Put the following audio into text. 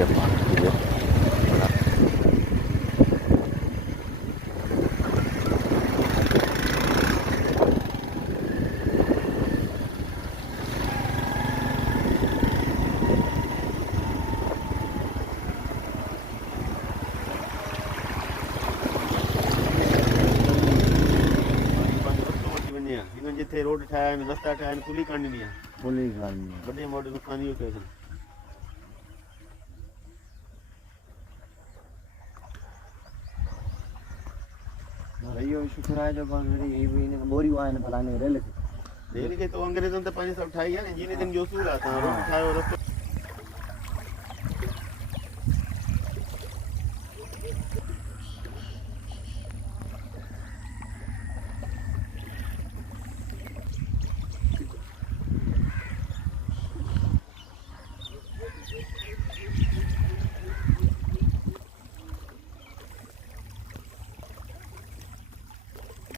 पानी जिथे रोड ठाया रस्ता ठाया पुली कांडी नहीं है पुली करनी बड़े मोटे नुकसान ही होते हैं यो शुक्र है जो बांगड़ी ये भी ने बोरी वायन फलाने रेल रेल के तो अंग्रेजों ने पानी सब ठाई है जिने दिन जो सूर आता रोड ठायो रस्तो